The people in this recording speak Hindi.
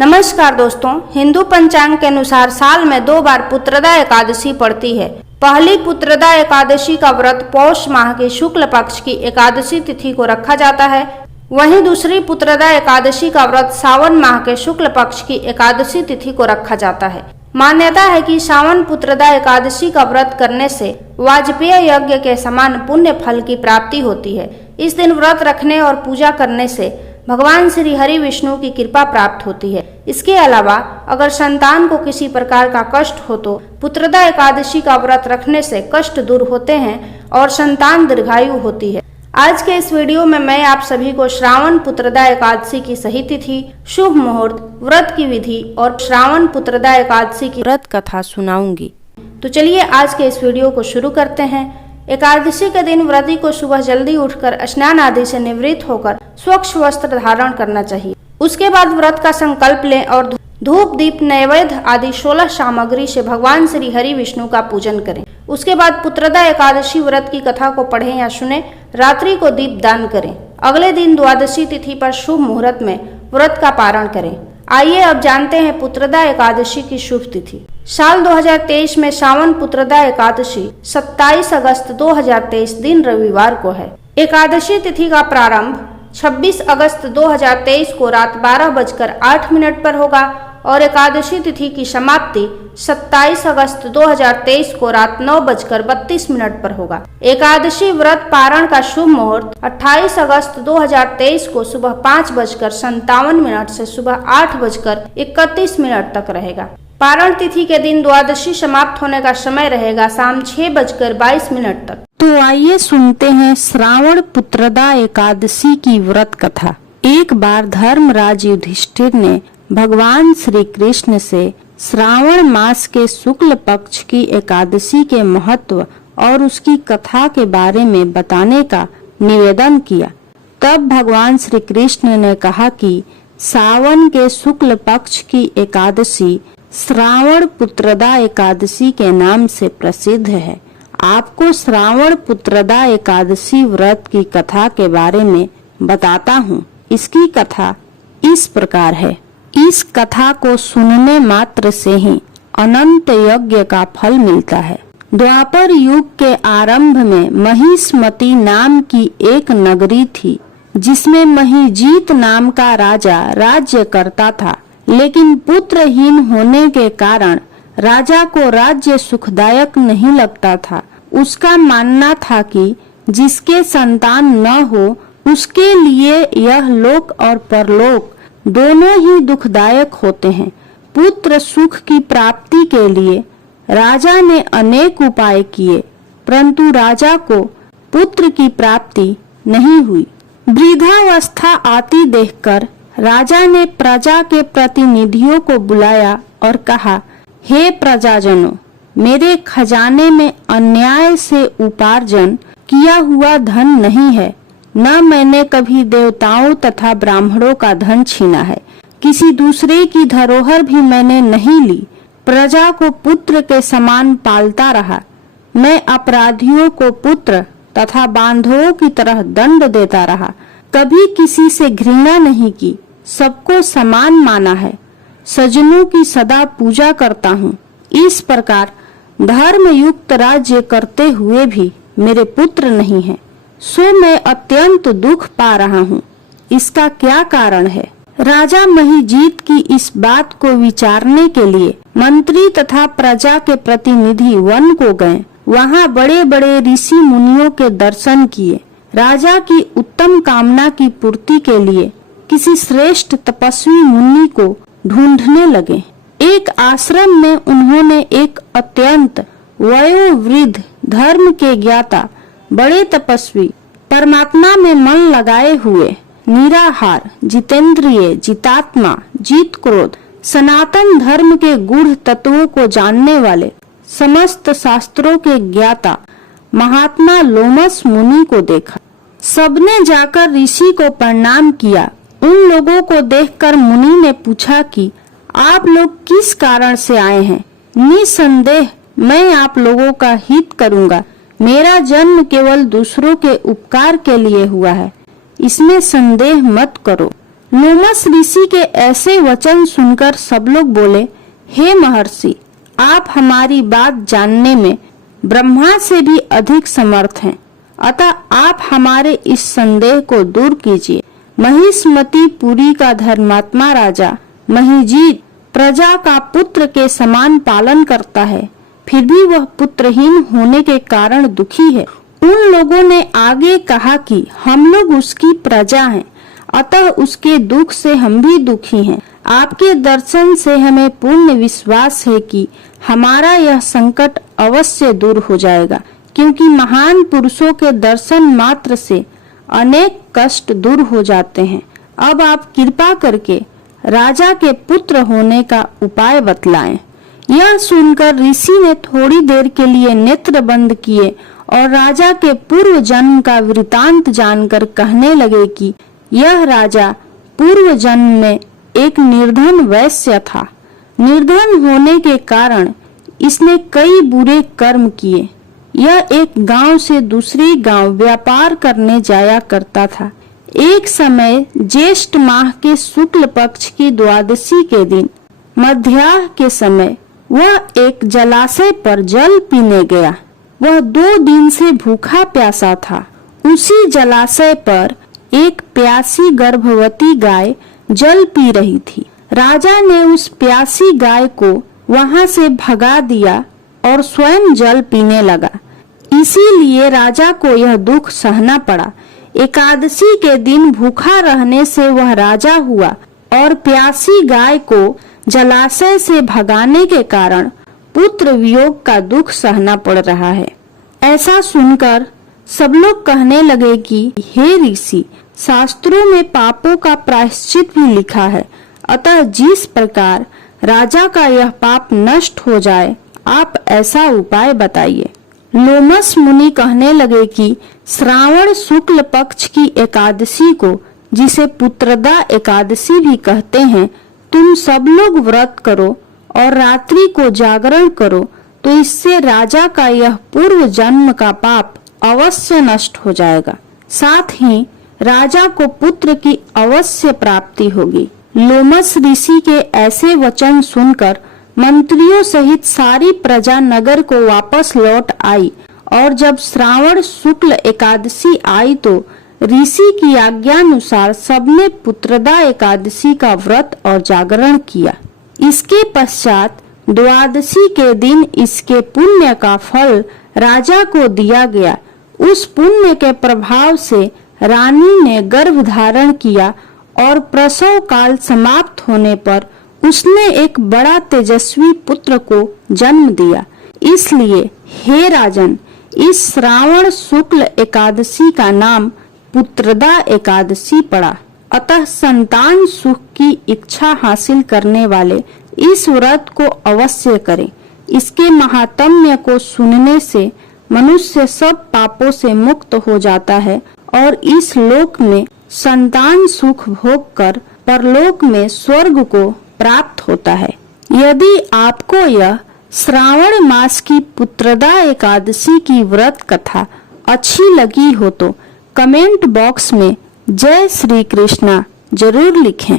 नमस्कार दोस्तों, हिंदू पंचांग के अनुसार साल में 2 बार पुत्रदा एकादशी पड़ती है। पहली पुत्रदा एकादशी का व्रत पौष माह के शुक्ल पक्ष की एकादशी तिथि को रखा जाता है। वहीं दूसरी पुत्रदा एकादशी का व्रत सावन माह के शुक्ल पक्ष की एकादशी तिथि को रखा जाता है। मान्यता है कि सावन पुत्रदा एकादशी का व्रत करने से वाजपेय यज्ञ के समान पुण्य फल की प्राप्ति होती है। इस दिन व्रत रखने और पूजा करने से भगवान श्री हरि विष्णु की कृपा प्राप्त होती है। इसके अलावा अगर संतान को किसी प्रकार का कष्ट हो तो पुत्रदा एकादशी का व्रत रखने से कष्ट दूर होते हैं और संतान दीर्घायु होती है। आज के इस वीडियो में मैं आप सभी को श्रावण पुत्रदा एकादशी की सही तिथि, शुभ मुहूर्त, व्रत की विधि और श्रावण पुत्रदा एकादशी की व्रत कथा सुनाऊंगी। तो चलिए आज के इस वीडियो को शुरू करते हैं। एकादशी के दिन व्रती को सुबह जल्दी उठकर स्नान आदि से निवृत्त होकर स्वच्छ वस्त्र धारण करना चाहिए। उसके बाद व्रत का संकल्प लें और धूप, दीप, नैवेद्य आदि 16 सामग्री से भगवान श्री हरि विष्णु का पूजन करें। उसके बाद पुत्रदा एकादशी व्रत की कथा को पढ़ें या सुने। रात्रि को दीप दान करें। अगले दिन द्वादशी तिथि पर शुभ मुहूर्त में व्रत का पारण करें। आइए अब जानते हैं पुत्रदा एकादशी की शुभ तिथि। साल 2023 में सावन पुत्रदा एकादशी 27 अगस्त 2023 दिन रविवार को है। एकादशी तिथि का प्रारंभ 26 अगस्त 2023 को रात 12:08 पर होगा और एकादशी तिथि की समाप्ति 27 अगस्त 2023 को रात 9:32 पर होगा। एकादशी व्रत पारण का शुभ मुहूर्त 28 अगस्त 2023 को सुबह 5:57 से सुबह 8:31 तक रहेगा। पारण तिथि के दिन द्वादशी समाप्त होने का समय रहेगा शाम 6:22 तक। तो आइए सुनते हैं श्रावण पुत्रदा एकादशी की व्रत कथा। एक बार धर्मराज युधिष्ठिर ने भगवान श्री कृष्ण से श्रावण मास के शुक्ल पक्ष की एकादशी के महत्व और उसकी कथा के बारे में बताने का निवेदन किया। तब भगवान श्री कृष्ण ने कहा कि सावन के शुक्ल पक्ष की एकादशी श्रावण पुत्रदा एकादशी के नाम से प्रसिद्ध है। आपको श्रावण पुत्रदा एकादशी व्रत की कथा के बारे में बताता हूँ। इसकी कथा इस प्रकार है। इस कथा को सुनने मात्र से ही अनंत यज्ञ का फल मिलता है। द्वापर युग के आरंभ में महिष्मती नाम की एक नगरी थी, जिसमें महिजीत नाम का राजा राज्य करता था। लेकिन पुत्रहीन होने के कारण राजा को राज्य सुखदायक नहीं लगता था। उसका मानना था कि जिसके संतान न हो उसके लिए यह लोक और परलोक दोनों ही दुखदायक होते हैं। पुत्र सुख की प्राप्ति के लिए राजा ने अनेक उपाय किए, परंतु राजा को पुत्र की प्राप्ति नहीं हुई। वृद्धावस्था आती देखकर राजा ने प्रजा के प्रतिनिधियों को बुलाया और कहा, हे प्रजाजनों, मेरे खजाने में अन्याय से उपार्जन किया हुआ धन नहीं है। न मैंने कभी देवताओं तथा ब्राह्मणों का धन छीना है। किसी दूसरे की धरोहर भी मैंने नहीं ली। प्रजा को पुत्र के समान पालता रहा। मैं अपराधियों को पुत्र तथा बांधवों की तरह दंड देता रहा। कभी किसी से घृणा नहीं की, सबको समान माना है। सज्जनों की सदा पूजा करता हूँ। इस प्रकार धर्म युक्त राज्य करते हुए भी मेरे पुत्र नहीं है, सो मैं अत्यंत दुख पा रहा हूँ। इसका क्या कारण है? राजा महिजीत की इस बात को विचारने के लिए मंत्री तथा प्रजा के प्रतिनिधि वन को गए। वहाँ बड़े बड़े ऋषि मुनियों के दर्शन किए। राजा की उत्तम कामना की पूर्ति के लिए किसी श्रेष्ठ तपस्वी मुनि को ढूंढने लगे। एक आश्रम में उन्होंने एक अत्यंत वयोवृद्ध धर्म के ज्ञाता, बड़े तपस्वी, परमात्मा में मन लगाए हुए, निराहार, जितेंद्रिय, जितात्मा, जीत क्रोध, सनातन धर्म के गूढ़ तत्वों को जानने वाले, समस्त शास्त्रों के ज्ञाता महात्मा लोमस मुनि को देखा। सबने जाकर ऋषि को प्रणाम किया। उन लोगों को देखकर मुनि ने पूछा कि आप लोग किस कारण से आए हैं? निसंदेह मैं आप लोगों का हित करूंगा। मेरा जन्म केवल दूसरों के उपकार के लिए हुआ है, इसमें संदेह मत करो। लोमस ऋषि के ऐसे वचन सुनकर सब लोग बोले, हे महर्षि, आप हमारी बात जानने में ब्रह्मा से भी अधिक समर्थ हैं, अतः आप हमारे इस संदेह को दूर कीजिए। महिष्मती पुरी का धर्मात्मा राजा महिजीत प्रजा का पुत्र के समान पालन करता है, फिर भी वह पुत्रहीन होने के कारण दुखी है। उन लोगों ने आगे कहा कि हम लोग उसकी प्रजा हैं, अतः उसके दुख से हम भी दुखी हैं। आपके दर्शन से हमें पूर्ण विश्वास है कि हमारा यह संकट अवश्य दूर हो जाएगा, क्योंकि महान पुरुषों के दर्शन मात्र से अनेक कष्ट दूर हो जाते हैं। अब आप कृपा करके राजा के पुत्र होने का उपाय बतलाएं। यह सुनकर ऋषि ने थोड़ी देर के लिए नेत्र बंद किए और राजा के पूर्व जन्म का वृतांत जानकर कहने लगे कि यह राजा पूर्व जन्म में एक निर्धन वैश्य था। निर्धन होने के कारण इसने कई बुरे कर्म किए। यह एक गांव से दूसरे गांव व्यापार करने जाया करता था। एक समय ज्येष्ठ माह के शुक्ल पक्ष की द्वादशी के दिन मध्याह्न के समय वह एक जलाशय पर जल पीने गया। वह 2 दिन से भूखा प्यासा था। उसी जलाशय पर एक प्यासी गर्भवती गाय जल पी रही थी। राजा ने उस प्यासी गाय को वहां से भगा दिया और स्वयं जल पीने लगा। इसीलिए राजा को यह दुख सहना पड़ा। एकादशी के दिन भूखा रहने से वह राजा हुआ और प्यासी गाय को जलाशय से भगाने के कारण पुत्र वियोग का दुख सहना पड़ रहा है। ऐसा सुनकर सब लोग कहने लगे कि हे ऋषि, शास्त्रों में पापों का प्रायश्चित भी लिखा है, अतः जिस प्रकार राजा का यह पाप नष्ट हो जाए, आप ऐसा उपाय बताइए। लोमस मुनि कहने लगे कि श्रावण शुक्ल पक्ष की एकादशी को, जिसे पुत्रदा एकादशी भी कहते हैं, तुम सब लोग व्रत करो और रात्रि को जागरण करो, तो इससे राजा का यह पूर्व जन्म का पाप अवश्य नष्ट हो जाएगा। साथ ही राजा को पुत्र की अवश्य प्राप्ति होगी। लोमस ऋषि के ऐसे वचन सुनकर मंत्रियों सहित सारी प्रजा नगर को वापस लौट आई और जब श्रावण शुक्ल एकादशी आई तो ऋषि की आज्ञानुसार सबने पुत्रदा एकादशी का व्रत और जागरण किया। इसके पश्चात द्वादशी के दिन इसके पुण्य का फल राजा को दिया गया। उस पुण्य के प्रभाव से रानी ने गर्भ धारण किया और प्रसव काल समाप्त होने पर उसने एक बड़ा तेजस्वी पुत्र को जन्म दिया। इसलिए हे राजन, इस श्रावण शुक्ल एकादशी का नाम पुत्रदा एकादशी पड़ा। अतः संतान सुख की इच्छा हासिल करने वाले इस व्रत को अवश्य करें। इसके महात्म्य को सुनने से मनुष्य सब पापों से मुक्त हो जाता है और इस लोक में संतान सुख भोग कर परलोक में स्वर्ग को प्राप्त होता है। यदि आपको यह श्रावण मास की पुत्रदा एकादशी की व्रत कथा अच्छी लगी हो तो कमेंट बॉक्स में जय श्री कृष्णा जरूर लिखें।